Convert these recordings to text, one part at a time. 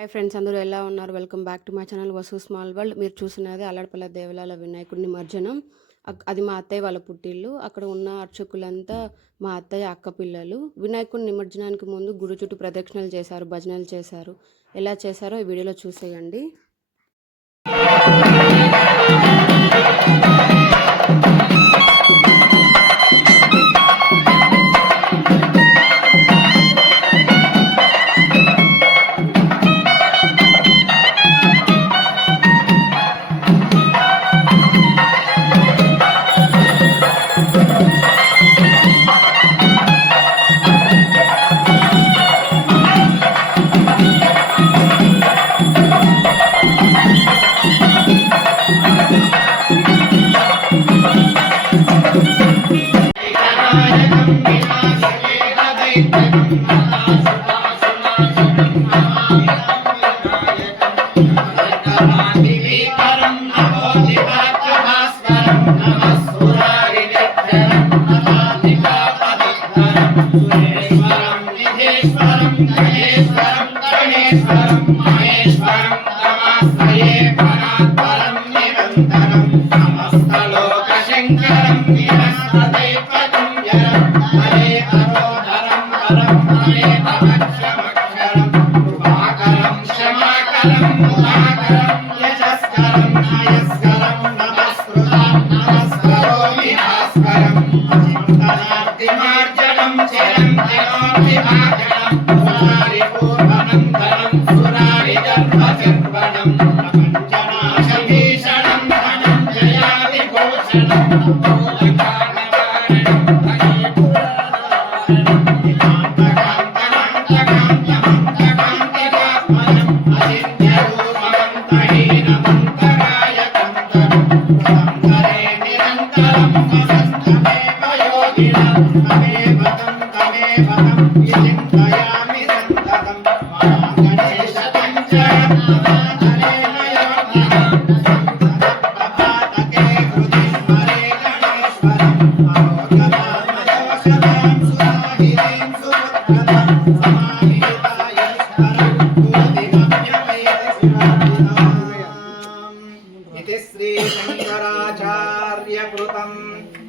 Hi friends, అందరూ ఎలా ఉన్నారు? Welcome back to my channel Vasu small world. మీరు చూస్తున్నది అల్లడపల్లి దేవాలయాల వినాయకుడి నిమజ్జనం. అది మా అత్తయ్య వాళ్ళ పుట్టిల్లు. అక్కడ ఉన్న అర్చకులంతా మా అత్తయ్య అక్క పిల్లలు. వినాయకుడి నిమజ్జనానికి ముందు గుడి చుట్టూ ప్రదక్షిణలు చేశారు, భజనలు చేశారు. ఎలా చేశారో ఈ వీడియోలో చూసేయండి.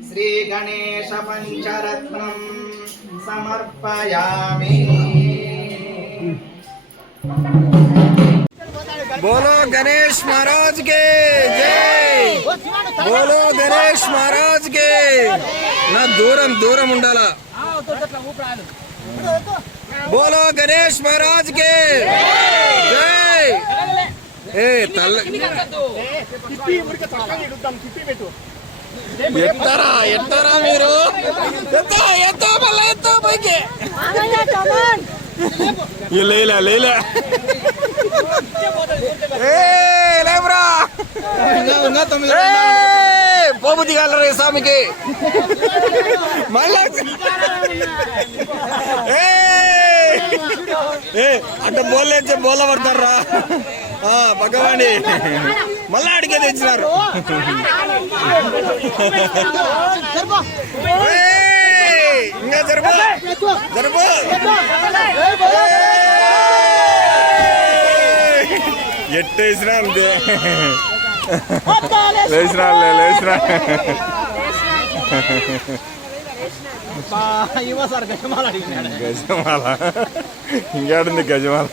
శ్రీ గణేశ పంచరత్నం సమర్పయామి. बोलो गणेश महाराज के जय, बोलो गणेश महाराज के. ना दूरम दूरम ఉండాలా. बोलो गणेश महाराज के जय. ఏ తల్ల ఎత్తరా ఎత్తరా మీరు ఎత్తో మళ్ళీ ఎత్తో పైకి లేలా లేలా లేబరా పోబుద్ది కాలరా స్వామికి మళ్ళీ అంటే బోల్లే బోల్ల పడతారా భగవాని మళ్ళా అడిగే తెచ్చినారు. ఇంకా జరుపు జరుపు ఎట్టేసినా లేచినా లేచినా గజమాల ఇంకేడుంది గజమాల.